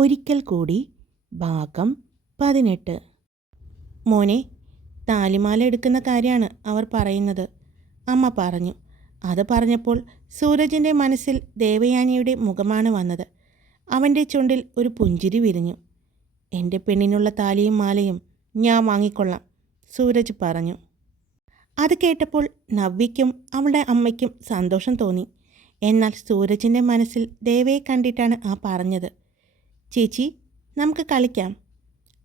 ഒരിക്കൽ കൂടി ഭാഗം പതിനെട്ട്. മോനെ താലിമാല എടുക്കുന്ന കാര്യമാണ് അവർ പറയുന്നത്. അമ്മ പറഞ്ഞു. അത് പറഞ്ഞപ്പോൾ സൂരജിന്റെ മനസ്സിൽ ദേവയാനിയുടെ മുഖമാണ് വന്നത്. അവന്റെ ചുണ്ടിൽ ഒരു പുഞ്ചിരി വിരിഞ്ഞു. എന്റെ പെണ്ണിനുള്ള താലിയും മാലയും ഞാൻ വാങ്ങിക്കൊള്ളാം സൂരജ് പറഞ്ഞു. അത് കേട്ടപ്പോൾ നവ്യയ്ക്കും അവളുടെ അമ്മയ്ക്കും സന്തോഷം തോന്നി. എന്നാൽ സൂരജിന്റെ മനസ്സിൽ ദേവയെ കണ്ടിട്ടാണ് ആ പറഞ്ഞത്. ചേച്ചി നമുക്ക് കളിക്കാം.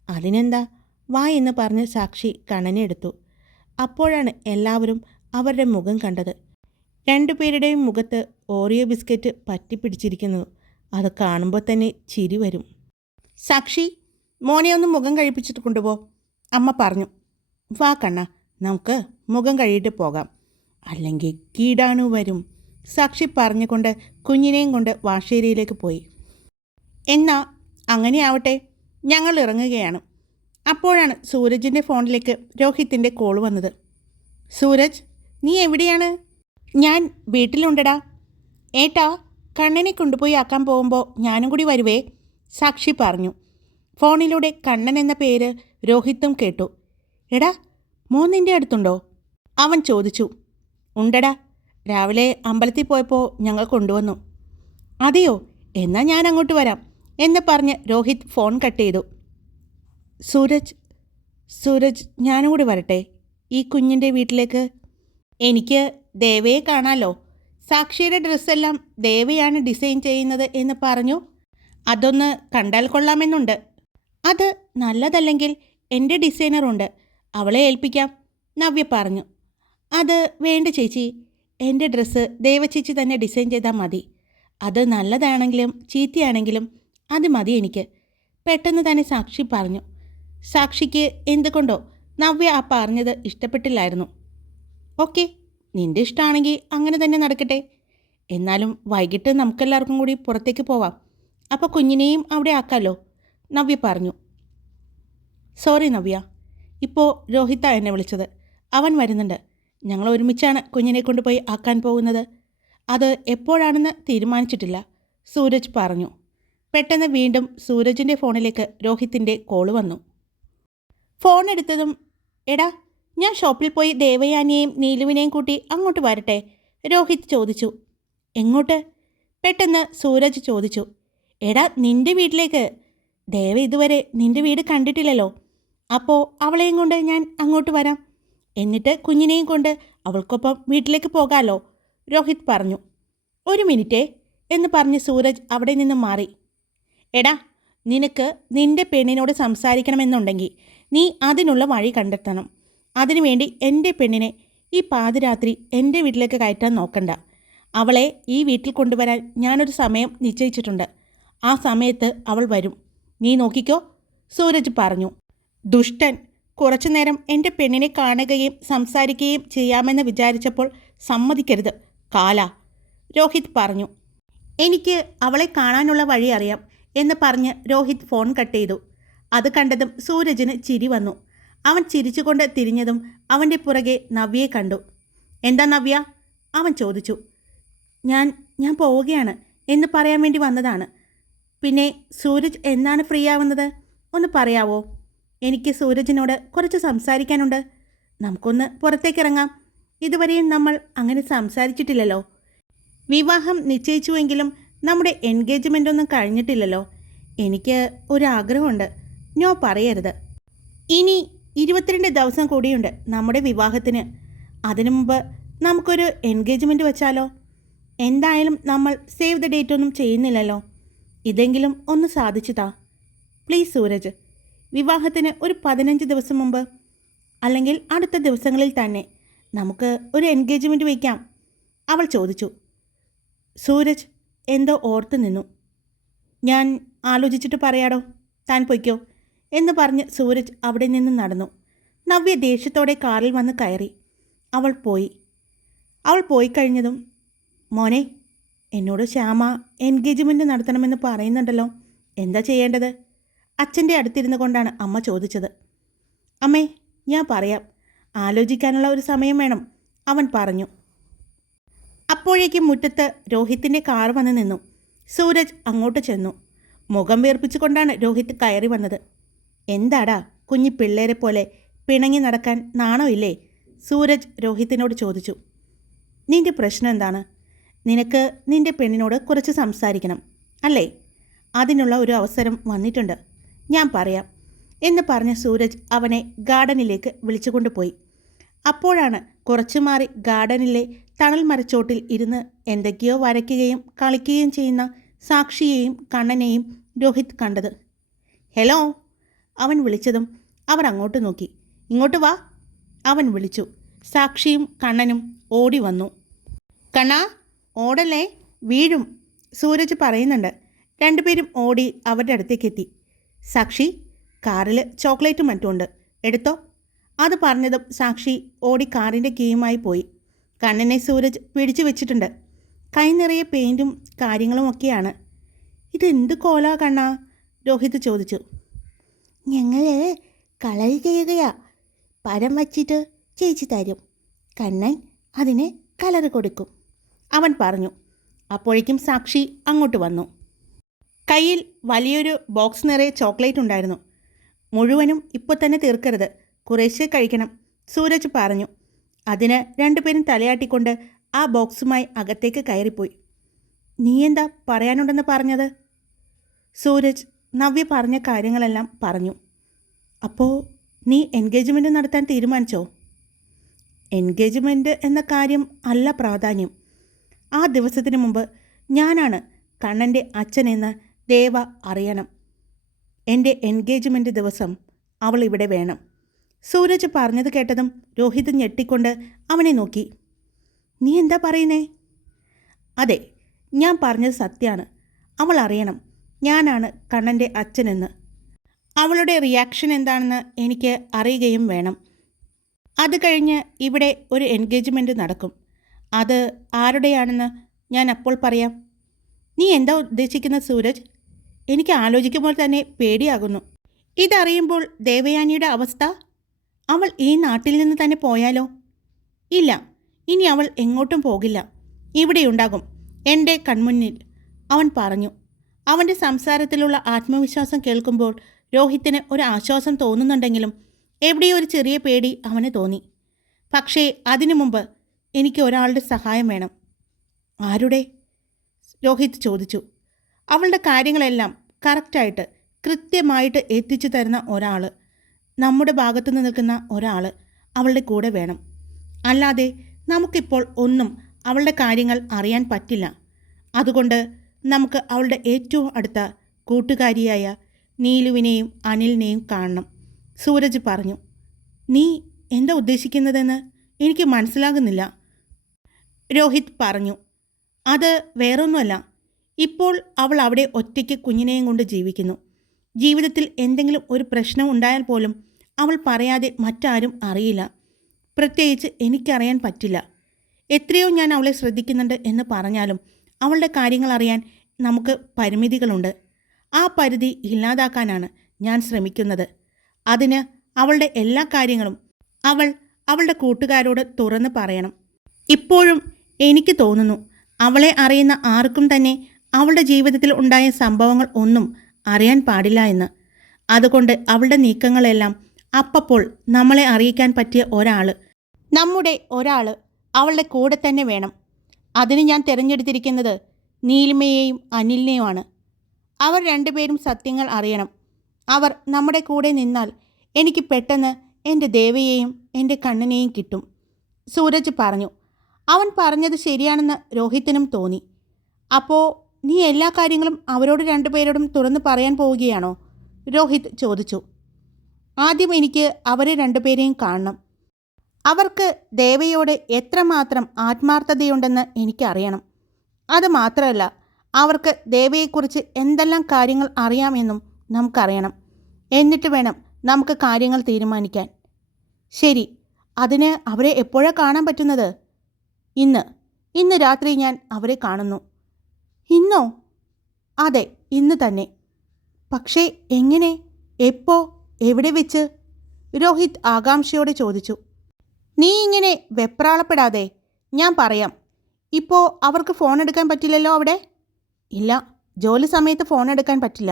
അതിനെന്താ? വാ എന്ന് പറഞ്ഞ് സാക്ഷി കണനെടുത്തു അപ്പോഴാണ് എല്ലാവരും അവരുടെ മുഖം കണ്ടത്. രണ്ടുപേരുടെയും മുഖത്ത് ഓറിയോ ബിസ്ക്കറ്റ് പറ്റിപ്പിടിച്ചിരിക്കുന്നു. അത് കാണുമ്പോൾ തന്നെ ചിരി വരും. സാക്ഷി മോനെ ഒന്ന് മുഖം കഴിപ്പിച്ചിട്ട് കൊണ്ടുപോ. അമ്മ പറഞ്ഞു. വാ കണ്ണ നമുക്ക് മുഖം കഴിയിട്ട് പോകാം. അല്ലെങ്കിൽ കീടാണു വരും. സാക്ഷി പറഞ്ഞുകൊണ്ട് കുഞ്ഞിനെയും കൊണ്ട് വാഷേരിയിലേക്ക് പോയി. എന്നാ അങ്ങനെയാവട്ടെ. ഞങ്ങൾ ഇറങ്ങുകയാണ്. അപ്പോഴാണ് സൂരജിന്റെ ഫോണിലേക്ക് രോഹിത്തിന്റെ കോൾ വന്നത്. സൂരജ് നീ എവിടെയാണ്? ഞാൻ വീട്ടിലുണ്ടടാ. ഏട്ടാ കണ്ണനെ കൊണ്ടുപോയി ആക്കാൻ പോകുമ്പോൾ ഞാനും കൂടി വരുവേ സാക്ഷി പറഞ്ഞു. ഫോണിലൂടെ കണ്ണൻ എന്ന പേര് രോഹിത്തും കേട്ടു. എടാ മോൻ അടുത്തുണ്ടോ? അവൻ ചോദിച്ചു. ഉണ്ടടാ. രാവിലെ അമ്പലത്തിൽ പോയപ്പോൾ ഞങ്ങൾ കൊണ്ടുവന്നു. അതെയോ എന്നാൽ ഞാൻ അങ്ങോട്ട് വരാം. എന്ന് പറഞ്ഞ് രോഹിത് ഫോൺ കട്ട് ചെയ്തു. സൂരജ് സൂരജ് ഞാനും കൂടി വരട്ടെ? ഈ കുഞ്ഞിന്റെ വീട്ടിലേക്ക്? എനിക്ക് ദേവയെ കാണാലോ. സാക്ഷിയുടെ ഡ്രസ്സെല്ലാം ദേവയാണ് ഡിസൈൻ ചെയ്യുന്നത് എന്ന് പറഞ്ഞു. അതൊന്ന് കണ്ടാൽ കൊള്ളാമെന്നുണ്ട്. അത് നല്ലതല്ലെങ്കിൽ എന്റെ ഡിസൈനറുണ്ട്. അവളെ ഏൽപ്പിക്കാം നവ്യ പറഞ്ഞു. അത് വേണ്ട ചേച്ചി. എന്റെ ഡ്രസ്സ് ദേവചേച്ചി തന്നെ ഡിസൈൻ ചെയ്താൽ മതി. അത് നല്ലതാണെങ്കിലും ചീത്തയാണെങ്കിലും അത് മതി എനിക്ക്. പെട്ടെന്ന് തന്നെ സാക്ഷി പറഞ്ഞു. സാക്ഷിക്ക് എന്തുകൊണ്ടോ നവ്യ ആ പറഞ്ഞത് ഇഷ്ടപ്പെട്ടില്ലായിരുന്നു. ഓക്കെ നിന്റെ ഇഷ്ടമാണെങ്കിൽ അങ്ങനെ തന്നെ നടക്കട്ടെ. എന്നാലും വൈകിട്ട് നമുക്കെല്ലാവർക്കും കൂടി പുറത്തേക്ക് പോവാം. അപ്പോൾ കുഞ്ഞിനെയും അവിടെ ആക്കാമല്ലോ നവ്യ പറഞ്ഞു. സോറി നവ്യ. ഇപ്പോൾ രോഹിത്ത എന്നെ വിളിച്ചത്. അവൻ വരുന്നുണ്ട്. ഞങ്ങൾ ഒരുമിച്ചാണ് കുഞ്ഞിനെ കൊണ്ടുപോയി ആക്കാൻ പോകുന്നത്. അത് എപ്പോഴാണെന്ന് തീരുമാനിച്ചിട്ടില്ല സൂരജ് പറഞ്ഞു. പെട്ടെന്ന് വീണ്ടും സൂരജിന്റെ ഫോണിലേക്ക് രോഹിത്തിന്റെ കോൾ വന്നു. ഫോൺ എടുത്തതും എടാ ഞാൻ ഷോപ്പിൽ പോയി ദേവയാനിയെയും നീലുവിനെയും കൂട്ടി അങ്ങോട്ട് വരട്ടെ? രോഹിത് ചോദിച്ചു. എങ്ങോട്ട്? പെട്ടെന്ന് സൂരജ് ചോദിച്ചു. എടാ നിന്റെ വീട്ടിലേക്ക്. ദേവ ഇതുവരെ നിന്റെ വീട് കണ്ടിട്ടില്ലല്ലോ. അപ്പോൾ അവളെയും കൊണ്ട് ഞാൻ അങ്ങോട്ട് വരാം. എന്നിട്ട് കുഞ്ഞിനെയും കൊണ്ട് അവൾക്കൊപ്പം വീട്ടിലേക്ക് പോകാമല്ലോ രോഹിത് പറഞ്ഞു. ഒരു മിനിറ്റേ എന്ന് പറഞ്ഞ് സൂരജ് അവിടെ നിന്ന് മാറി. എടാ നിനക്ക് നിന്റെ പെണ്ണിനോട് സംസാരിക്കണമെന്നുണ്ടെങ്കിൽ നീ അതിനുള്ള വഴി കണ്ടെത്തണം. അതിനുവേണ്ടി എന്റെ പെണ്ണിനെ ഈ പാതിരാത്രി എന്റെ വീട്ടിലേക്ക് കയറ്റാൻ നോക്കണ്ട. അവളെ ഈ വീട്ടിൽ കൊണ്ടുവരാൻ ഞാനൊരു സമയം നിശ്ചയിച്ചിട്ടുണ്ട്. ആ സമയത്ത് അവൾ വരും. നീ നോക്കിക്കോ സൂരജ് പറഞ്ഞു. ദുഷ്ടൻ കുറച്ചു നേരം എന്റെ പെണ്ണിനെ കാണുകയും സംസാരിക്കുകയും ചെയ്യാമെന്ന് വിചാരിച്ചപ്പോൾ സമ്മതിക്കരുത് കാല. രോഹിത് പറഞ്ഞു. എനിക്ക് അവളെ കാണാനുള്ള വഴി അറിയാം. എന്ന് പറഞ്ഞ് രോഹിത് ഫോൺ കട്ട് ചെയ്തു. അത് കണ്ടതും സൂരജിന് ചിരി വന്നു. അവൻ ചിരിച്ചുകൊണ്ട് തിരിഞ്ഞതും അവന്റെ പുറകെ നവ്യയെ കണ്ടു. എന്താ നവ്യ? അവൻ ചോദിച്ചു. ഞാൻ ഞാൻ പോവുകയാണ്. എന്ന് പറയാൻ വേണ്ടി വന്നതാണ്. പിന്നെ സൂരജ് എന്നാണ് ഫ്രീ ആവുന്നത്? ഒന്ന് പറയാവോ? എനിക്ക് സൂരജിനോട് കുറച്ച് സംസാരിക്കാനുണ്ട്. നമുക്കൊന്ന് പുറത്തേക്ക് ഇറങ്ങാം. ഇതുവരെയും നമ്മൾ അങ്ങനെ സംസാരിച്ചിട്ടില്ലല്ലോ. വിവാഹം നിശ്ചയിച്ചുവെങ്കിലും നമ്മുടെ എൻഗേജ്മെന്റ് ഒന്നും കഴിഞ്ഞിട്ടില്ലല്ലോ. എനിക്ക് ഒരാഗ്രഹമുണ്ട്. നോ പറയരുത്. ഇനി ഇരുപത്തിരണ്ട് ദിവസം കൂടിയുണ്ട് നമ്മുടെ വിവാഹത്തിന്. അതിനു മുമ്പ് നമുക്കൊരു എൻഗേജ്മെന്റ് വെച്ചാലോ? എന്തായാലും നമ്മൾ സേവ് ദ ഡേറ്റ് ഒന്നും ചെയ്യുന്നില്ലല്ലോ. ഇതെങ്കിലും ഒന്ന് സാധിച്ചു താ. പ്ലീസ് സൂരജ് വിവാഹത്തിന് ഒരു പതിനഞ്ച് ദിവസം മുമ്പ് അല്ലെങ്കിൽ അടുത്ത ദിവസങ്ങളിൽ തന്നെ നമുക്ക് ഒരു എൻഗേജ്മെന്റ് വയ്ക്കാം അവൾ ചോദിച്ചു. സൂരജ് എന്തോ ഓർത്തു നിന്നു. ഞാൻ ആലോചിച്ചിട്ട് പറയാടോ താൻ പൊയ്ക്കോ എന്ന് പറഞ്ഞ് സൂരജ് അവിടെ നിന്ന് നടന്നു. നവ്യ ദേഷ്യത്തോടെ കാറിൽ വന്ന് കയറി. അവൾ പോയി. അവൾ പോയി കഴിഞ്ഞതും മോനെ എന്നോട് ശ്യാമ എൻഗേജ്മെന്റ് നടത്തണമെന്ന് പറയുന്നുണ്ടല്ലോ. എന്താ ചെയ്യേണ്ടത്? അച്ഛന്റെ അടുത്തിരുന്നു കൊണ്ടാണ് അമ്മ ചോദിച്ചത്. അമ്മേ ഞാൻ പറയാം. ആലോചിക്കാനുള്ള ഒരു സമയം വേണം അവൻ പറഞ്ഞു. അപ്പോഴേക്കും മുറ്റത്ത് രോഹിത്തിന്റെ കാർ വന്ന് നിന്നു. സൂരജ് അങ്ങോട്ട് ചെന്നു. മുഖം വീർപ്പിച്ചുകൊണ്ടാണ് രോഹിത് കയറി വന്നത്. എന്താടാ കുഞ്ഞി പിള്ളേരെ പോലെ പിണങ്ങി നടക്കാൻ നാണോ ഇല്ലേ? സൂരജ് രോഹിത്തിനോട് ചോദിച്ചു. നിന്റെ പ്രശ്നം എന്താണ്? നിനക്ക് നിന്റെ പെണ്ണിനോട് കുറച്ച് സംസാരിക്കണം അല്ലേ? അതിനുള്ള ഒരു അവസരം വന്നിട്ടുണ്ട്. ഞാൻ പറയാം എന്ന് പറഞ്ഞ സൂരജ് അവനെ ഗാർഡനിലേക്ക് വിളിച്ചുകൊണ്ടുപോയി. അപ്പോഴാണ് കുറച്ചു മാറി ഗാർഡനിലെ തണൽ മരച്ചോട്ടിൽ ഇരുന്ന് എന്തൊക്കെയോ വരയ്ക്കുകയും കളിക്കുകയും ചെയ്യുന്ന സാക്ഷിയെയും കണ്ണനെയും രോഹിത് കണ്ടത്. ഹലോ അവൻ വിളിച്ചതും അവർ അങ്ങോട്ട് നോക്കി. ഇങ്ങോട്ട് വാ അവൻ വിളിച്ചു. സാക്ഷിയും കണ്ണനും ഓടി വന്നു. കണ്ണാ ഓടല്ലേ? വീഴും സൂരജ് പറയുന്നുണ്ട്. രണ്ടുപേരും ഓടി അവരുടെ അടുത്തേക്ക് എത്തി. സാക്ഷി കാറിൽ ചോക്ലേറ്റും മറ്റുമുണ്ട് എടുത്തോ. അത് പറഞ്ഞതും സാക്ഷി ഓടി കാറിന്റെ കീയുമായി പോയി. കണ്ണനെ സൂരജ് പിടിച്ചു വെച്ചിട്ടുണ്ട്. കൈ നിറയെ പെയിന്റും കാര്യങ്ങളും ഒക്കെയാണ്. ഇതെന്ത് കോലാ കണ്ണാ? രോഹിത് ചോദിച്ചു. ഞങ്ങൾ കളർ ചെയ്യുകയാ പരം വച്ചിട്ട് ചേച്ചി തരും. കണ്ണൻ അതിന് കളർ കൊടുക്കും. അവൻ പറഞ്ഞു. അപ്പോഴേക്കും സാക്ഷി അങ്ങോട്ട് വന്നു. കയ്യിൽ വലിയൊരു ബോക്സ് നിറയെ ചോക്ലേറ്റ് ഉണ്ടായിരുന്നു. മുഴുവനും ഇപ്പോൾ തന്നെ തീർക്കരുത്. കുറേശ്ശെ കഴിക്കണം. സൂരജ് പറഞ്ഞു. അതിന് രണ്ടുപേരും തലയാട്ടിക്കൊണ്ട് ആ ബോക്സുമായി അകത്തേക്ക് കയറിപ്പോയി. നീ എന്താ പറയാനുണ്ടെന്ന് പറഞ്ഞത്? സൂരജ് നവ്യ പറഞ്ഞ കാര്യങ്ങളെല്ലാം പറഞ്ഞു. അപ്പോൾ നീ എൻഗേജ്മെന്റ് നടത്താൻ തീരുമാനിച്ചോ? എൻഗേജ്മെന്റ് എന്ന കാര്യം അല്ല പ്രാധാന്യം. ആ ദിവസത്തിന് മുമ്പ് ഞാനാണ് കണ്ണന്റെ അച്ഛനെന്ന് ദേവ അറിയണം. എന്റെ എൻഗേജ്മെന്റ് ദിവസം അവൾ ഇവിടെ വേണം. സൂരജ് പറഞ്ഞത് കേട്ടതും രോഹിത് ഞെട്ടിക്കൊണ്ട് അവനെ നോക്കി. നീ എന്താ പറയുന്നേ? അതെ ഞാൻ പറഞ്ഞത് സത്യമാണ് അവൾ അറിയണം. ഞാനാണ് കണ്ണന്റെ അച്ഛനെന്ന്. അവളുടെ റിയാക്ഷൻ എന്താണെന്ന് എനിക്ക് അറിയുകയും വേണം. അത് കഴിഞ്ഞ് ഇവിടെ ഒരു എൻഗേജ്മെന്റ് നടക്കും. അത് ആരുടെയാണെന്ന് ഞാൻ അപ്പോൾ പറയാം. നീ എന്താ ഉദ്ദേശിക്കുന്ന സൂരജ്? എനിക്ക് ആലോചിക്കുമ്പോൾ തന്നെ പേടിയാകുന്നു. ഇതറിയുമ്പോൾ ദേവയാനിയുടെ അവസ്ഥ? അവൾ ഈ നാട്ടിൽ നിന്ന് തന്നെ പോയാലോ? ഇല്ല ഇനി അവൾ എങ്ങോട്ടും പോകില്ല. ഇവിടെയുണ്ടാകും എന്റെ കൺമുന്നിൽ. അവൻ പറഞ്ഞു. അവന്റെ സംസാരത്തിലുള്ള ആത്മവിശ്വാസം കേൾക്കുമ്പോൾ രോഹിത്തിന് ഒരു ആശ്വാസം തോന്നുന്നുണ്ടെങ്കിലും എവിടെയോ ഒരു ചെറിയ പേടി അവന് തോന്നി. പക്ഷേ അതിനു മുമ്പ് എനിക്ക് ഒരാളുടെ സഹായം വേണം. ആരുടെ? രോഹിത് ചോദിച്ചു. അവളുടെ കാര്യങ്ങളെല്ലാം കറക്റ്റായിട്ട് കൃത്യമായിട്ട് എത്തിച്ചു തരുന്ന ഒരാൾ നമ്മുടെ ഭാഗത്തു നിന്ന് നിൽക്കുന്ന ഒരാൾ അവളുടെ കൂടെ വേണം. അല്ലാതെ നമുക്കിപ്പോൾ ഒന്നും അവളുടെ കാര്യങ്ങൾ അറിയാൻ പറ്റില്ല. അതുകൊണ്ട് നമുക്ക് അവളുടെ ഏറ്റവും അടുത്ത കൂട്ടുകാരിയായ നീലുവിനെയും അനിലിനെയും കാണണം. സൂരജ് പറഞ്ഞു നീ എന്താ ഉദ്ദേശിക്കുന്നതെന്ന് എനിക്ക് മനസ്സിലാകുന്നില്ല. രോഹിത് പറഞ്ഞു അത് വേറൊന്നുമല്ല. ഇപ്പോൾ അവൾ അവിടെ ഒറ്റയ്ക്ക് കുഞ്ഞിനെയും കൊണ്ട് ജീവിക്കുന്നു. ജീവിതത്തിൽ എന്തെങ്കിലും ഒരു പ്രശ്നം ഉണ്ടായാൽ പോലും അവൾ പറയാതെ മറ്റാരും അറിയില്ല. പ്രത്യേകിച്ച് എനിക്കറിയാൻ പറ്റില്ല. എത്രയോ ഞാൻ അവളെ ശ്രദ്ധിക്കുന്നുണ്ട് എന്ന് പറഞ്ഞാലും അവളുടെ കാര്യങ്ങൾ അറിയാൻ നമുക്ക് പരിമിതികളുണ്ട്. ആ പരിധി ഇല്ലാതാക്കാനാണ് ഞാൻ ശ്രമിക്കുന്നത്. അതിന് അവളുടെ എല്ലാ കാര്യങ്ങളും അവൾ അവളുടെ കൂട്ടുകാരോട് തുറന്ന് പറയണം. ഇപ്പോഴും എനിക്ക് തോന്നുന്നു അവളെ അറിയുന്ന ആർക്കും തന്നെ അവളുടെ ജീവിതത്തിൽ ഉണ്ടായ സംഭവങ്ങൾ ഒന്നും അറിയാൻ പാടില്ല എന്ന്. അതുകൊണ്ട് അവളുടെ നീക്കങ്ങളെല്ലാം അപ്പപ്പോൾ നമ്മളെ അറിയിക്കാൻ പറ്റിയ ഒരാൾ നമ്മുടെ ഒരാൾ അവളുടെ കൂടെ തന്നെ വേണം. അതിന് ഞാൻ തിരഞ്ഞെടുത്തിരിക്കുന്നത് നീലിമയെയും അനിലിനെയുമാണ്. അവർ രണ്ടുപേരും സത്യങ്ങൾ അറിയണം. അവർ നമ്മുടെ കൂടെ നിന്നാൽ എനിക്ക് പെട്ടെന്ന് എന്റെ ദേവയെയും എന്റെ കണ്ണനെയും കിട്ടും. സൂരജ് പറഞ്ഞു. അവൻ പറഞ്ഞത് ശരിയാണെന്ന് രോഹിത്തിനും തോന്നി. അപ്പോൾ നീ എല്ലാ കാര്യങ്ങളും അവരോട് രണ്ടുപേരോടും തുറന്ന് പറയാൻ പോവുകയാണോ? രോഹിത് ചോദിച്ചു. ആദ്യം എനിക്ക് അവരെ രണ്ടുപേരെയും കാണണം. അവർക്ക് ദേവയോട് എത്രമാത്രം ആത്മാർത്ഥതയുണ്ടെന്ന് എനിക്കറിയണം. അത് മാത്രമല്ല അവർക്ക് ദേവയെക്കുറിച്ച് എന്തെല്ലാം കാര്യങ്ങൾ അറിയാമെന്നും നമുക്കറിയണം. എന്നിട്ട് വേണം നമുക്ക് കാര്യങ്ങൾ തീരുമാനിക്കാൻ. ശരി അതിന് അവരെ എപ്പോഴാണ് കാണാൻ പറ്റുന്നത്? ഇന്ന്. ഇന്ന് രാത്രി ഞാൻ അവരെ കാണുന്നു. ഇന്നോ? അതെ ഇന്ന് തന്നെ. പക്ഷേ എങ്ങനെ? എപ്പോ? എവിടെ വെച്ച്? രോഹിത് ആകാംക്ഷയോടെ ചോദിച്ചു. നീ ഇങ്ങനെ വെപ്രാളപ്പെടാതെ ഞാൻ പറയാം. ഇപ്പോൾ അവർക്ക് ഫോൺ എടുക്കാൻ പറ്റില്ലല്ലോ അവിടെ? ഇല്ല ജോലി സമയത്ത് ഫോൺ എടുക്കാൻ പറ്റില്ല.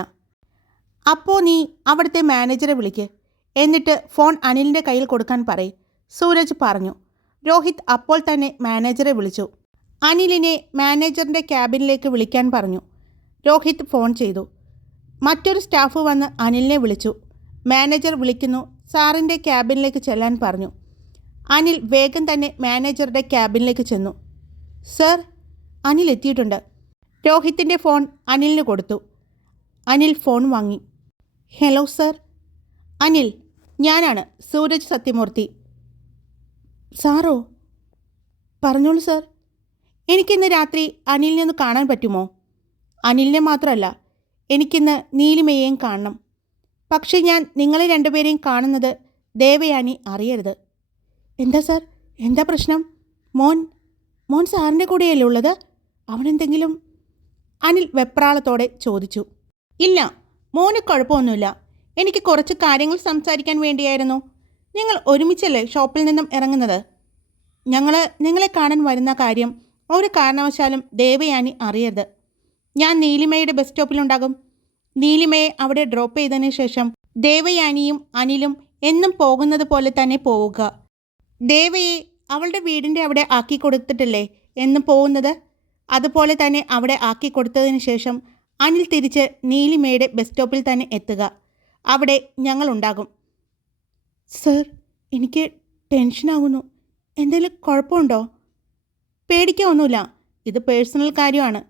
അപ്പോൾ നീ അവിടുത്തെ മാനേജറെ വിളിക്ക്. എന്നിട്ട് ഫോൺ അനിലിന്റെ കയ്യിൽ കൊടുക്കാൻ പറയും. സൂരജ് പറഞ്ഞു. രോഹിത് അപ്പോൾ തന്നെ മാനേജറെ വിളിച്ചു. അനിലിനെ മാനേജറിന്റെ ക്യാബിനിലേക്ക് വിളിക്കാൻ പറഞ്ഞു. രോഹിത് ഫോൺ ചെയ്തു. മറ്റൊരു സ്റ്റാഫ് വന്ന് അനിലിനെ വിളിച്ചു. മാനേജർ വിളിക്കുന്നു. സാറിന്റെ ക്യാബിനിലേക്ക് ചെല്ലാൻ പറഞ്ഞു. അനിൽ വേഗം തന്നെ മാനേജറുടെ ക്യാബിനിലേക്ക് ചെന്നു. സർ അനിൽ എത്തിയിട്ടുണ്ട്. രോഹിത്തിന്റെ ഫോൺ അനിലിന് കൊടുത്തു. അനിൽ ഫോൺ വാങ്ങി. Hello sir. അനിൽ ഞാനാണ് സൂരജ് സത്യമൂർത്തി. സാറോ പറഞ്ഞോളൂ സർ. എനിക്കിന്ന് രാത്രി അനിലിനെ ഒന്ന് കാണാൻ പറ്റുമോ? അനിലിനെ മാത്രമല്ല എനിക്കിന്ന് നീലിമയെയും കാണണം. പക്ഷേ ഞാൻ നിങ്ങളെ രണ്ടുപേരെയും കാണുന്നത് ദേവയാനി അറിയരുത്. എന്താ സാർ? എന്താ പ്രശ്നം? മോൻ മോൻ സാറിന്റെ കൂടെയല്ലേ ഉള്ളത്? അവനെന്തെങ്കിലും അനിൽ വെപ്രാളത്തോടെ ചോദിച്ചു. ഇല്ല മോന് കുഴപ്പമൊന്നുമില്ല. എനിക്ക് കുറച്ച് കാര്യങ്ങൾ സംസാരിക്കാൻ വേണ്ടിയായിരുന്നു. നിങ്ങൾ ഒരുമിച്ചല്ലേ ഷോപ്പിൽ നിന്നും ഇറങ്ങുന്നത്? ഞങ്ങൾ നിങ്ങളെ കാണാൻ വരുന്ന കാര്യം ഒരു കാരണവശാലും ദേവയാനി അറിയരുത്. ഞാൻ നീലിമയുടെ ബസ് സ്റ്റോപ്പിലുണ്ടാകും നീലിമയെ അവിടെ ഡ്രോപ്പ് ചെയ്തതിന് ശേഷം ദേവയാനിയും അനിലും എന്നും പോകുന്നത് പോലെ തന്നെ പോവുക. ദേവയെ അവളുടെ വീടിന്റെ അവിടെ ആക്കി കൊടുത്തിട്ടില്ലേ? എന്നും പോകുന്നത്? അതുപോലെ തന്നെ അവിടെ ആക്കി കൊടുത്തതിന് ശേഷം അനിൽ തിരിച്ച് നീലിമയുടെ ബസ് സ്റ്റോപ്പിൽ തന്നെ എത്തുക. അവിടെ ഞങ്ങളുണ്ടാകും സർ എനിക്ക് ടെൻഷനാകുന്നു എന്തെങ്കിലും കുഴപ്പമുണ്ടോ? പേടിക്കൊന്നുമില്ല ഇത് പേഴ്സണൽ കാര്യമാണ്.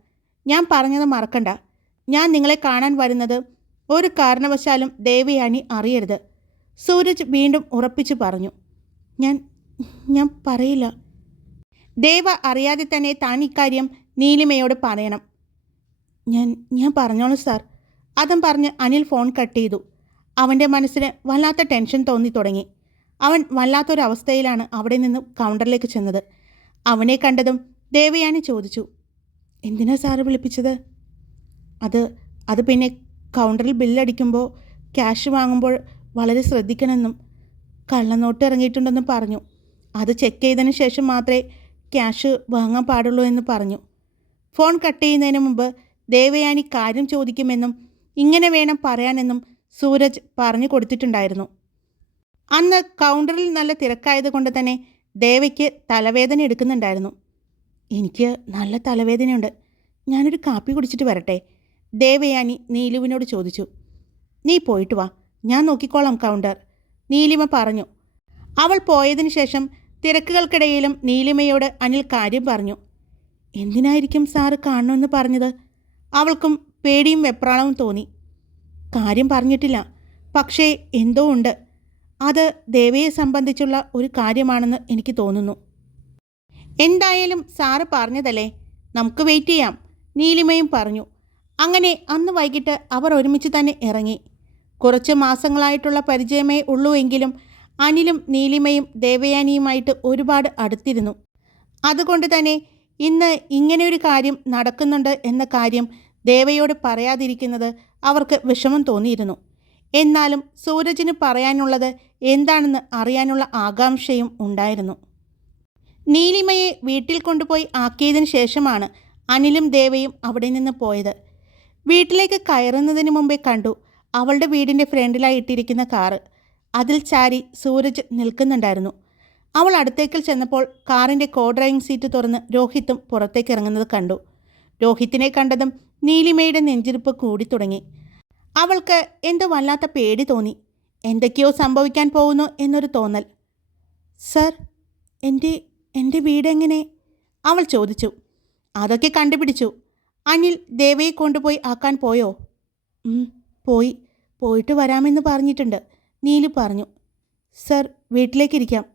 ഞാൻ പറഞ്ഞത് മറക്കണ്ട. ഞാൻ നിങ്ങളെ കാണാൻ വരുന്നത് ഒരു കാരണവശാലും ദേവയാനി അറിയരുത്. സൂരജ് വീണ്ടും ഉറപ്പിച്ചു പറഞ്ഞു. ഞാൻ ഞാൻ പറയില്ല. ദേവ അറിയാതെ തന്നെ താൻ ഇക്കാര്യം നീലിമയോട് പറയണം. ഞാൻ ഞാൻ പറഞ്ഞോളൂ സാർ. അതും പറഞ്ഞ് അനിൽ ഫോൺ കട്ട് ചെയ്തു. അവന്റെ മനസ്സിന് വല്ലാത്ത ടെൻഷൻ തോന്നി തുടങ്ങി. അവൻ വല്ലാത്തൊരവസ്ഥയിലാണ് അവിടെ നിന്ന് കൗണ്ടറിലേക്ക് ചെന്നത്. അവനെ കണ്ടതും ദേവയാനി ചോദിച്ചു എന്തിനാ സാറ് വിളിപ്പിച്ചത്? അത് അത് പിന്നെ കൗണ്ടറിൽ ബില്ലടിക്കുമ്പോൾ ക്യാഷ് വാങ്ങുമ്പോൾ വളരെ ശ്രദ്ധിക്കണമെന്നും കള്ളനോട്ട് ഇറങ്ങിയിട്ടുണ്ടെന്നും പറഞ്ഞു. അത് ചെക്ക് ചെയ്തതിന് ശേഷം മാത്രമേ ക്യാഷ് വാങ്ങാൻ പാടുള്ളൂ എന്ന് പറഞ്ഞു. ഫോൺ കട്ട് ചെയ്യുന്നതിന് മുമ്പ് ദേവയാനി കാര്യം ചോദിക്കുമെന്നും ഇങ്ങനെ വേണം പറയാനെന്നും സൂരജ് പറഞ്ഞു കൊടുത്തിട്ടുണ്ടായിരുന്നു. അന്ന് കൗണ്ടറിൽ നല്ല തിരക്കായതുകൊണ്ട് തന്നെ ദേവയ്ക്ക് തലവേദന എടുക്കുന്നുണ്ടായിരുന്നു. എനിക്ക് നല്ല തലവേദനയുണ്ട്. ഞാനൊരു കാപ്പി കുടിച്ചിട്ട് വരട്ടെ? ദേവയാനി നീലുവിനോട് ചോദിച്ചു. നീ പോയിട്ട് വാ. ഞാൻ നോക്കിക്കോളാം കൗണ്ടർ. നീലിമ പറഞ്ഞു. അവൾ പോയതിനു ശേഷം തിരക്കുകൾക്കിടയിലും നീലിമയോട് അനിൽ കാര്യം പറഞ്ഞു. എന്തിനായിരിക്കും സാറ് കാണണമെന്ന് പറഞ്ഞത്? അവൾക്കും പേടിയും വെപ്രാളവും തോന്നി. കാര്യം പറഞ്ഞിട്ടില്ല. പക്ഷേ എന്തോ ഉണ്ട്. അത് ദേവയെ സംബന്ധിച്ചുള്ള ഒരു കാര്യമാണെന്ന് എനിക്ക് തോന്നുന്നു. എന്തായാലും സാറ് പറഞ്ഞതല്ലേ? നമുക്ക് വെയിറ്റ് ചെയ്യാം. നീലിമയും പറഞ്ഞു. അങ്ങനെ അന്ന് വൈകിട്ട് അവർ ഒരുമിച്ച് തന്നെ ഇറങ്ങി. കുറച്ച് മാസങ്ങളായിട്ടുള്ള പരിചയമേ ഉള്ളൂ എങ്കിലും അനിലും നീലിമയും ദേവയാനിയുമായിട്ട് ഒരുപാട് അടുത്തിരുന്നു. അതുകൊണ്ട് തന്നെ ഇന്ന് ഇങ്ങനെയൊരു കാര്യം നടക്കുന്നുണ്ട് എന്ന കാര്യം ദേവയോട് പറയാതിരിക്കുന്നത് അവർക്ക് വിഷമം തോന്നിയിരുന്നു. എന്നാലും സൂരജിന് പറയാനുള്ളത് എന്താണെന്ന് അറിയാനുള്ള ആകാംക്ഷയും ഉണ്ടായിരുന്നു. നീലിമയെ വീട്ടിൽ കൊണ്ടുപോയി ആക്കിയതിന് ശേഷമാണ് അനിലും ദേവയും അവിടെ നിന്ന് പോയത്. വീട്ടിലേക്ക് കയറുന്നതിന് മുമ്പേ കണ്ടു അവളുടെ വീടിന്റെ ഫ്രണ്ടിലായി ഇട്ടിരിക്കുന്ന കാറ്. അതിൽ ചാരി സൂരജ് നിൽക്കുന്നുണ്ടായിരുന്നു. അവൾ അടുത്തേക്കിൽ ചെന്നപ്പോൾ കാറിന്റെ കോ ഡ്രൈവിംഗ് സീറ്റ് തുറന്ന് രോഹിത്തും പുറത്തേക്ക് ഇറങ്ങുന്നത് കണ്ടു. രോഹിത്തിനെ കണ്ടതും നീലിമയുടെ നെഞ്ചിരിപ്പ് കൂടി തുടങ്ങി. അവൾക്ക് എന്തോ വല്ലാത്ത പേടി തോന്നി. എന്തൊക്കെയോ സംഭവിക്കാൻ പോകുന്നു എന്നൊരു തോന്നൽ. സർ എന്റെ എന്റെ വീടെങ്ങനെ? അവൾ ചോദിച്ചു. അതൊക്കെ കണ്ടുപിടിച്ചു. അനിൽ ദേവയെ കൊണ്ടുപോയി ആക്കാൻ പോയോ? പോയി. പോയിട്ട് വരാമെന്ന് പറഞ്ഞിട്ടുണ്ട് നീലു പറഞ്ഞു. സർ വീട്ടിലേക്കിരിക്കാം.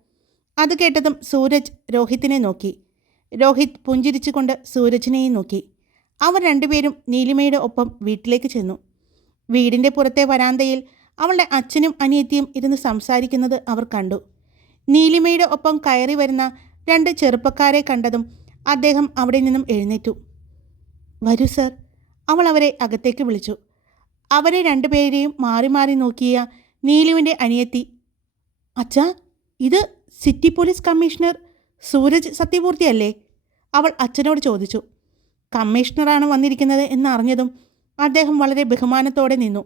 അത് കേട്ടതും സൂരജ് രോഹിത്തിനെ നോക്കി. രോഹിത് പുഞ്ചിരിച്ചുകൊണ്ട് സൂരജിനെയും നോക്കി. അവർ രണ്ടുപേരും നീലിമയുടെ ഒപ്പം വീട്ടിലേക്ക് ചെന്നു. വീടിന്റെ പുറത്തെ വരാന്തയിൽ അവളുടെ അച്ഛനും അനിയത്തിയും ഇരുന്ന് സംസാരിക്കുന്നത് അവർ കണ്ടു. നീലിമയുടെ ഒപ്പം കയറി വരുന്ന രണ്ട് ചെറുപ്പക്കാരെ കണ്ടതും അദ്ദേഹം അവിടെ നിന്നും എഴുന്നേറ്റു. വരൂ സർ അവൾ അവരെ അകത്തേക്ക് വിളിച്ചു. അവരെ രണ്ടുപേരെയും മാറി മാറി നോക്കിയ നീലുവിന്റെ അനിയത്തി അച്ഛാ ഇത് സിറ്റി പോലീസ് കമ്മീഷണർ സൂരജ് സത്യമൂർത്തിയല്ലേ? അവൾ അച്ഛനോട് ചോദിച്ചു. കമ്മീഷണറാണ് വന്നിരിക്കുന്നത് എന്നറിഞ്ഞതും അദ്ദേഹം വളരെ ബഹുമാനത്തോടെ നിന്നു.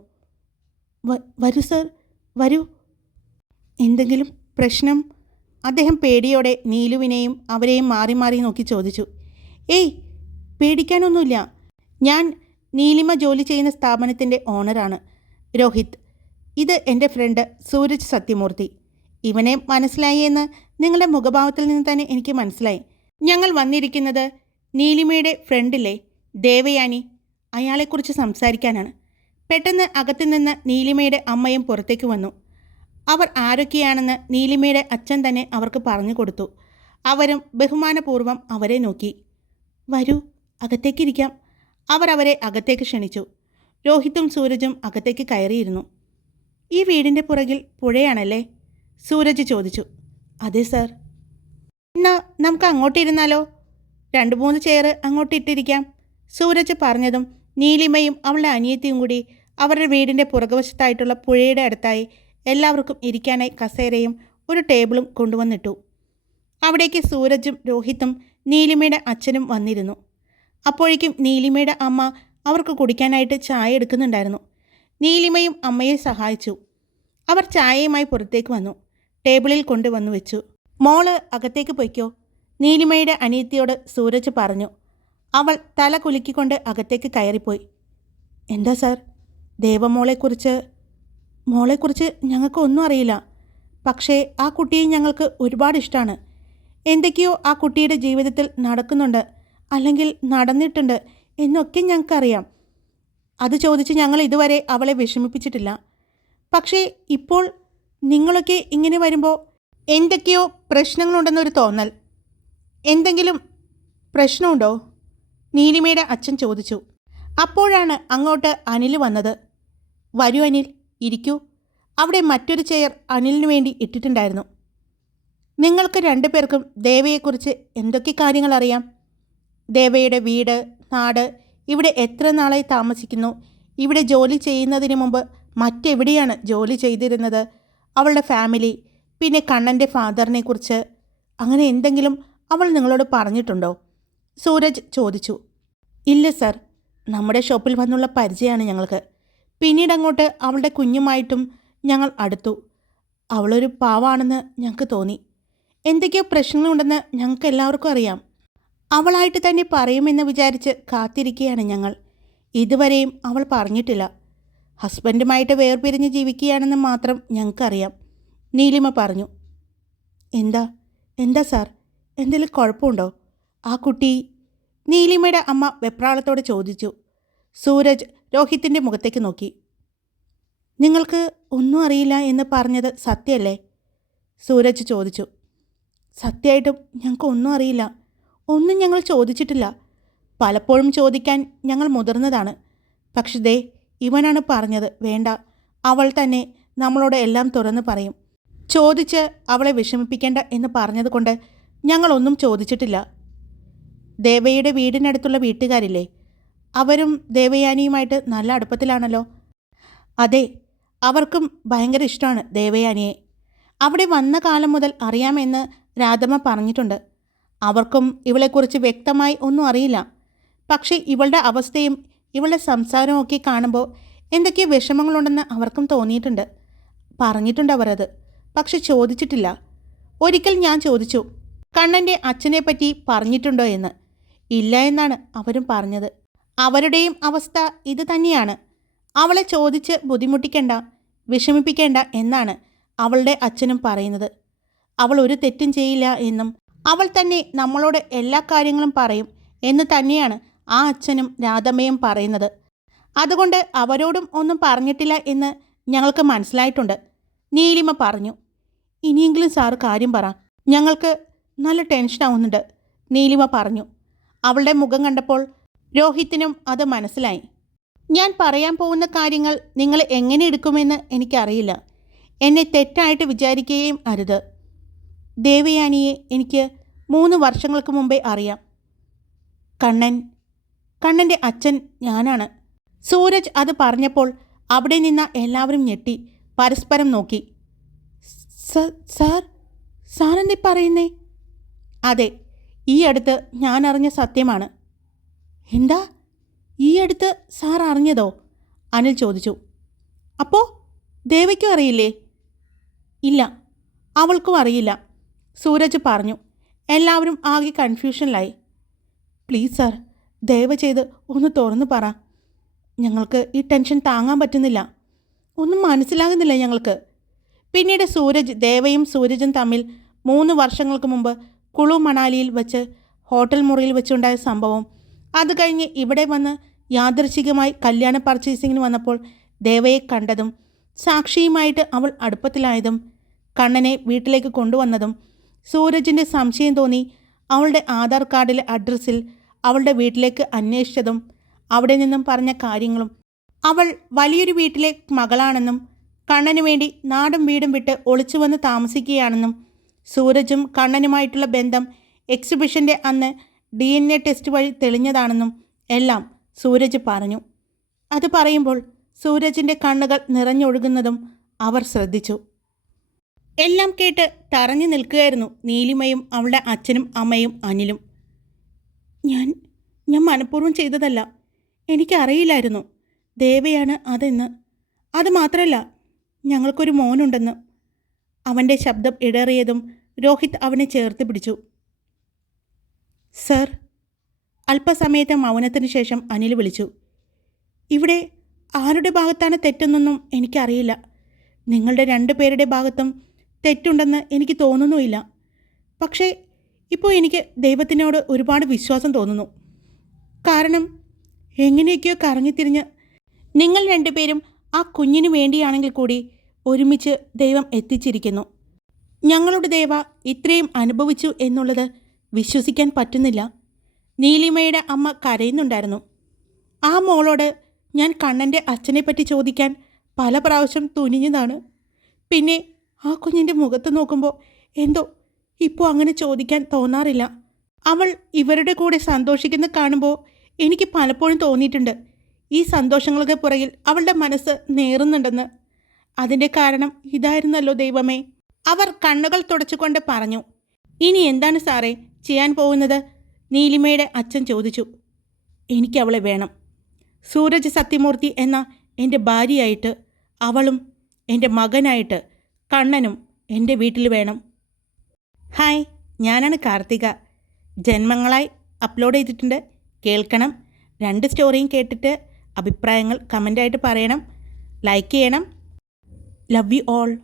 "വ- വരൂ സർ വരൂ. എന്തെങ്കിലും പ്രശ്നം? അദ്ദേഹം പേടിയോടെ നീലുവിനെയും അവരെയും മാറി മാറി നോക്കി ചോദിച്ചു. ഏയ് പേടിക്കാനൊന്നുമില്ല. ഞാൻ നീലിമ ജോലി ചെയ്യുന്ന സ്ഥാപനത്തിന്റെ ഓണറാണ്. രോഹിത് ഇത് എന്റെ ഫ്രണ്ട് സൂരജ് സത്യമൂർത്തി. ഇവനെ മനസ്സിലായി എന്ന് നിങ്ങളുടെ മുഖഭാവത്തിൽ നിന്ന് തന്നെ എനിക്ക് മനസ്സിലായി. ഞങ്ങൾ വന്നിരിക്കുന്നത് നീലിമയുടെ ഫ്രണ്ടിലെ ദേവയാനി അയാളെക്കുറിച്ച് സംസാരിക്കാനാണ്. പെട്ടെന്ന് അകത്തു നിന്ന് നീലിമയുടെ അമ്മയും പുറത്തേക്ക് വന്നു. അവർ ആരൊക്കെയാണെന്ന് നീലിമയുടെ അച്ഛൻ തന്നെ അവർക്ക് പറഞ്ഞു കൊടുത്തു. അവരും ബഹുമാനപൂർവം അവരെ നോക്കി. വരൂ അകത്തേക്കിരിക്കാം. അവർ അവരെ അകത്തേക്ക് ക്ഷണിച്ചു. രോഹിത്തും സൂരജും അകത്തേക്ക് കയറിയിരുന്നു. ഈ വീടിന്റെ പുറകിൽ പുഴയാണല്ലേ? സൂരജ് ചോദിച്ചു. അതെ സർ. എന്നാ നമുക്ക് അങ്ങോട്ടിരുന്നാലോ രണ്ട് മൂന്ന് ചെയർ അങ്ങോട്ടിട്ടിരിക്കാം സൂരജ് പറഞ്ഞതും നീലിമയും അവളുടെ അനിയത്തിയും കൂടി അവരുടെ വീടിന്റെ പുറകുവശത്തായിട്ടുള്ള പുഴയുടെ അടുത്തായി എല്ലാവർക്കും ഇരിക്കാനായി കസേരയും ഒരു ടേബിളും കൊണ്ടുവന്നിട്ടു. അവിടേക്ക് സൂരജും രോഹിത്തും നീലിമയുടെ അച്ഛനും വന്നിരുന്നു. അപ്പോഴേക്കും നീലിമയുടെ അമ്മ അവർക്ക് കുടിക്കാനായിട്ട് ചായ എടുക്കുന്നുണ്ടായിരുന്നു. നീലിമയും അമ്മയെ സഹായിച്ചു. അവർ ചായയുമായി പുറത്തേക്ക് വന്നു. ടേബിളിൽ കൊണ്ടുവന്നു വെച്ചു. മോൾ അകത്തേക്ക് പൊയ്ക്കോ. നീലിമയുടെ അനിയത്തിയോട് സൂരജ് പറഞ്ഞു. അവൾ തല കുലുക്കിക്കൊണ്ട് അകത്തേക്ക് കയറിപ്പോയി. എന്താ സാർ? ദേവമോളെക്കുറിച്ച് മോളെക്കുറിച്ച് ഞങ്ങൾക്ക് ഒന്നും അറിയില്ല. പക്ഷേ ആ കുട്ടിയെ ഞങ്ങൾക്ക് ഒരുപാട് ഇഷ്ടമാണ് എന്തൊക്കെയോ ആ കുട്ടിയുടെ ജീവിതത്തിൽ നടക്കുന്നുണ്ട് അല്ലെങ്കിൽ നടന്നിട്ടുണ്ട് എന്നൊക്കെ ഞങ്ങൾക്കറിയാം. അത് ചോദിച്ച് ഞങ്ങൾ ഇതുവരെ അവളെ വിഷമിപ്പിച്ചിട്ടില്ല. പക്ഷേ ഇപ്പോൾ നിങ്ങളൊക്കെ ഇങ്ങനെ വരുമ്പോൾ എന്തൊക്കെയോ പ്രശ്നങ്ങളുണ്ടെന്നൊരു തോന്നൽ. എന്തെങ്കിലും പ്രശ്നമുണ്ടോ? നീലിമയുടെ അച്ഛൻ ചോദിച്ചു. അപ്പോഴാണ് അങ്ങോട്ട് അനിൽ വന്നത്. വരൂ അനിൽ ഇരിക്കൂ. അവിടെ മറ്റൊരു ചെയർ അനിലിനു വേണ്ടി ഇട്ടിട്ടുണ്ടായിരുന്നു. നിങ്ങൾക്ക് രണ്ടുപേർക്കും ദേവയെക്കുറിച്ച് എന്തൊക്കെ കാര്യങ്ങൾ അറിയാം? ദേവയുടെ വീട് നാട് ഇവിടെ എത്ര നാളായി താമസിക്കുന്നു? ഇവിടെ ജോലി ചെയ്യുന്നതിന് മുമ്പ് മറ്റെവിടെയാണ് ജോലി ചെയ്തിരുന്നത്? അവളുടെ ഫാമിലി പിന്നെ കണ്ണന്റെ ഫാദറിനെ കുറിച്ച് അങ്ങനെ എന്തെങ്കിലും അവൾ നിങ്ങളോട് പറഞ്ഞിട്ടുണ്ടോ? സൂരജ് ചോദിച്ചു. ഇല്ല സർ. നമ്മുടെ ഷോപ്പിൽ വന്നുള്ള പരിചയമാണ് ഞങ്ങൾക്ക്. പിന്നീട് അങ്ങോട്ട് അവളുടെ കുഞ്ഞുമായിട്ടും ഞങ്ങൾ അടുത്തു. അവളൊരു പാവാണെന്ന് ഞങ്ങൾക്ക് തോന്നി. എന്തൊക്കെയോ പ്രശ്നങ്ങളുണ്ടെന്ന് ഞങ്ങൾക്ക് എല്ലാവർക്കും അറിയാം. അവളായിട്ട് തന്നെ പറയുമെന്ന് വിചാരിച്ച് കാത്തിരിക്കുകയാണ് ഞങ്ങൾ. ഇതുവരെയും അവൾ പറഞ്ഞിട്ടില്ല. ഹസ്ബൻഡുമായിട്ട് വേർപിരിഞ്ഞ് ജീവിക്കുകയാണെന്ന് മാത്രം ഞങ്ങൾക്കറിയാം നീലിമ പറഞ്ഞു. എന്താ? എന്താ സാർ? എന്തെങ്കിലും കുഴപ്പമുണ്ടോ? ആ കുട്ടി നീലിമയുടെ അമ്മ വെപ്രാളത്തോട് ചോദിച്ചു. സൂരജ് രോഹിത്തിന്റെ മുഖത്തേക്ക് നോക്കി. നിങ്ങൾക്ക് ഒന്നും അറിയില്ല എന്ന് പറഞ്ഞത് സത്യമല്ലേ സൂരജ് ചോദിച്ചു. സത്യമായിട്ടും ഞങ്ങൾക്ക് ഒന്നും അറിയില്ല. ഒന്നും ഞങ്ങൾ ചോദിച്ചിട്ടില്ല. പലപ്പോഴും ചോദിക്കാൻ ഞങ്ങൾ മുതിർന്നതാണ്. പക്ഷേ ദേ ഇവനാണ് പറഞ്ഞത് വേണ്ട. അവൾ തന്നെ നമ്മളോട് എല്ലാം തുറന്ന് പറയും. ചോദിച്ച് അവളെ വിഷമിപ്പിക്കേണ്ട എന്ന് പറഞ്ഞതുകൊണ്ട് ഞങ്ങളൊന്നും ചോദിച്ചിട്ടില്ല. ദേവയുടെ വീടിനടുത്തുള്ള വീട്ടുകാരില്ലേ? അവരും ദേവയാനിയുമായിട്ട് നല്ല അടുപ്പത്തിലാണല്ലോ. അതെ അവർക്കും ഭയങ്കര ഇഷ്ടമാണ് ദേവയാനിയെ. അവിടെ വന്ന കാലം മുതൽ അറിയാമെന്ന് രാധമ്മ പറഞ്ഞിട്ടുണ്ട്. അവർക്കും ഇവളെക്കുറിച്ച് വ്യക്തമായി ഒന്നും അറിയില്ല. പക്ഷേ ഇവളുടെ അവസ്ഥയും ഇവളുടെ സംസാരവും ഒക്കെ കാണുമ്പോൾ എന്തൊക്കെയോ വിഷമങ്ങളുണ്ടെന്ന് അവർക്കും തോന്നിയിട്ടുണ്ട്. പറഞ്ഞിട്ടുണ്ട് അവരത്. പക്ഷെ ചോദിച്ചിട്ടില്ല. ഒരിക്കൽ ഞാൻ ചോദിച്ചു കണ്ണന്റെ അച്ഛനെപ്പറ്റി പറഞ്ഞിട്ടുണ്ടോ? എന്ന്. ഇല്ല എന്നാണ് അവരും പറഞ്ഞത്. അവരുടെയും അവസ്ഥ ഇത് തന്നെയാണ്. അവളെ ചോദിച്ച് ബുദ്ധിമുട്ടിക്കേണ്ട വിഷമിപ്പിക്കേണ്ട എന്നാണ് അവളുടെ അച്ഛനും പറയുന്നത്. അവൾ ഒരു തെറ്റും ചെയ്യില്ല എന്നും അവൾ തന്നെ നമ്മളോട് എല്ലാ കാര്യങ്ങളും പറയും എന്ന് തന്നെയാണ് ആ അച്ഛനും രാധമ്മയും പറയുന്നത്. അതുകൊണ്ട് അവരോടും ഒന്നും പറഞ്ഞിട്ടില്ല എന്ന് ഞങ്ങൾക്ക് മനസ്സിലായിട്ടുണ്ട്. നീലിമ പറഞ്ഞു ഇനിയെങ്കിലും സാറ് കാര്യം പറ. ഞങ്ങൾക്ക് നല്ല ടെൻഷൻ ആവുന്നുണ്ട് നീലിമ പറഞ്ഞു. അവളുടെ മുഖം കണ്ടപ്പോൾ രോഹിത്തിനും അത് മനസ്സിലായി. ഞാൻ പറയാൻ പോകുന്ന കാര്യങ്ങൾ നിങ്ങൾ എങ്ങനെ എടുക്കുമെന്ന് എനിക്കറിയില്ല. എന്നെ തെറ്റായിട്ട് വിചാരിക്കുകയും അരുത്. ദേവയാനിയെ എനിക്ക് മൂന്ന് വർഷങ്ങൾക്ക് മുമ്പേ അറിയാം. കണ്ണൻ കണ്ണന്റെ അച്ഛൻ ഞാനാണ്. സൂരജ് അത് പറഞ്ഞപ്പോൾ അവിടെ നിന്ന എല്ലാവരും ഞെട്ടി പരസ്പരം നോക്കി. സർ സാർ പറയുന്നേ? അതെ ഈ അടുത്ത് ഞാൻ അറിഞ്ഞ സത്യമാണ്. എന്താ? ഈ അടുത്ത് സാർ അറിഞ്ഞതോ? അനിൽ ചോദിച്ചു. അപ്പോൾ ദേവയ്ക്കും അറിയില്ലേ? ഇല്ല അവൾക്കും അറിയില്ല. സൂരജ് പറഞ്ഞു. എല്ലാവരും ആകെ കൺഫ്യൂഷനിലായി. പ്ലീസ് സാർ ദയവ് ചെയ്ത് ഒന്ന് തുറന്നു പറ. ഞങ്ങൾക്ക് ഈ ടെൻഷൻ താങ്ങാൻ പറ്റുന്നില്ല. ഒന്നും മനസ്സിലാകുന്നില്ല ഞങ്ങൾക്ക്. പിന്നീട് സൂരജ് ദേവയും സൂരജും തമ്മിൽ മൂന്ന് വർഷങ്ങൾക്ക് മുമ്പ് കുളു മണാലിയിൽ വെച്ച് ഹോട്ടൽ മുറിയിൽ വെച്ചുണ്ടായ സംഭവം. അത് കഴിഞ്ഞ് ഇവിടെ വന്ന് യാദൃശികമായി കല്യാണ പർച്ചേസിങ്ങിന് വന്നപ്പോൾ ദേവയെ കണ്ടതും സാക്ഷിയുമായിട്ട് അവൾ അടുപ്പത്തിലായതും കണ്ണനെ വീട്ടിലേക്ക് കൊണ്ടുവന്നതും സൂരജിന്റെ സംശയം തോന്നി അവളുടെ ആധാർ കാർഡിലെ അഡ്രസ്സിൽ അവളുടെ വീട്ടിലേക്ക് അന്വേഷിച്ചതും അവിടെ നിന്നും പറഞ്ഞ കാര്യങ്ങളും. അവൾ വലിയൊരു വീട്ടിലെ മകളാണെന്നും കണ്ണന് വേണ്ടി നാടും വീടും വിട്ട് ഒളിച്ചു വന്ന് താമസിക്കുകയാണെന്നും സൂരജും കണ്ണനുമായിട്ടുള്ള ബന്ധം എക്സിബിഷന്റെ അന്ന് ഡി എൻ എ ടെസ്റ്റ് വഴി തെളിഞ്ഞതാണെന്നും എല്ലാം സൂരജ് പറഞ്ഞു. അത് പറയുമ്പോൾ സൂരജിന്റെ കണ്ണുകൾ നിറഞ്ഞൊഴുകുന്നതും അവർ ശ്രദ്ധിച്ചു. എല്ലാം കേട്ട് തറഞ്ഞു നിൽക്കുകയായിരുന്നു നീലിമയും അവളുടെ അച്ഛനും അമ്മയും അനിലും. ഞാൻ ഞാൻ മനഃപൂർവം ചെയ്തതല്ല. എനിക്കറിയില്ലായിരുന്നു. ദേവയാണ് അതെന്ന്. അത് മാത്രമല്ല ഞങ്ങൾക്കൊരു മോനുണ്ടെന്ന്. അവന്റെ ശബ്ദം ഇടറിയതും രോഹിത് അവനെ ചേർത്ത് പിടിച്ചു. സർ അല്പസമയത്തെ മൗനത്തിന് ശേഷം അനിൽ വിളിച്ചു. ഇവിടെ ആരുടെ ഭാഗത്താണ് തെറ്റെന്നൊന്നും എനിക്കറിയില്ല. നിങ്ങളുടെ രണ്ടു പേരുടെ ഭാഗത്തും തെറ്റുണ്ടെന്ന് എനിക്ക് തോന്നുന്നുമില്ല. പക്ഷേ ഇപ്പോൾ എനിക്ക് ദൈവത്തിനോട് ഒരുപാട് വിശ്വാസം തോന്നുന്നു. കാരണം എങ്ങനെയൊക്കെയോ കറങ്ങിത്തിരിഞ്ഞ് നിങ്ങൾ രണ്ടുപേരും ആ കുഞ്ഞിനു വേണ്ടിയാണെങ്കിൽ കൂടി ഒരുമിച്ച് ദൈവം എത്തിച്ചിരിക്കുന്നു. ഞങ്ങളുടെ ദേവ ഇത്രയും അനുഭവിച്ചു എന്നുള്ളത് വിശ്വസിക്കാൻ പറ്റുന്നില്ല. നീലിമയുടെ അമ്മ കരയുന്നുണ്ടായിരുന്നു. ആ മോളോട് ഞാൻ കണ്ണന്റെ അച്ഛനെപ്പറ്റി ചോദിക്കാൻ പല പ്രാവശ്യം തുനിഞ്ഞതാണ്. പിന്നെ ആ കുഞ്ഞിന്റെ മുഖത്ത് നോക്കുമ്പോൾ എന്തോ ഇപ്പോൾ അങ്ങനെ ചോദിക്കാൻ തോന്നാറില്ല. അവൾ ഇവരുടെ കൂടെ സന്തോഷിക്കുന്ന കാണുമ്പോൾ എനിക്ക് പലപ്പോഴും തോന്നിയിട്ടുണ്ട്. ഈ സന്തോഷങ്ങളുടെ പുറകിൽ അവളുടെ മനസ്സ് നേറുന്നുണ്ടെന്ന്. അതിന്റെ കാരണം ഇതായിരുന്നല്ലോ ദൈവമേ. അവർ കണ്ണുകൾ തുടച്ചുകൊണ്ട് പറഞ്ഞു ഇനി എന്താണ് സാറേ ചെയ്യാൻ പോകുന്നത്? നീലിമയുടെ അച്ഛൻ ചോദിച്ചു എനിക്കവളെ വേണം. സൂരജ് സത്യമൂർത്തി എന്ന എന്റെ ഭാര്യയായിട്ട് അവളും എന്റെ മകനായിട്ട് കണ്ണനും എന്റെ വീട്ടിൽ വേണം. ഹായ് ഞാനാണ് കാർത്തിക. ജന്മങ്ങളായി അപ്ലോഡ് ചെയ്തിട്ടുണ്ട്. കേൾക്കണം. രണ്ട് സ്റ്റോറിയും കേട്ടിട്ട് അഭിപ്രായങ്ങൾ കമന്റായിട്ട് പറയണം. ലൈക്ക് ചെയ്യണം. Love you all.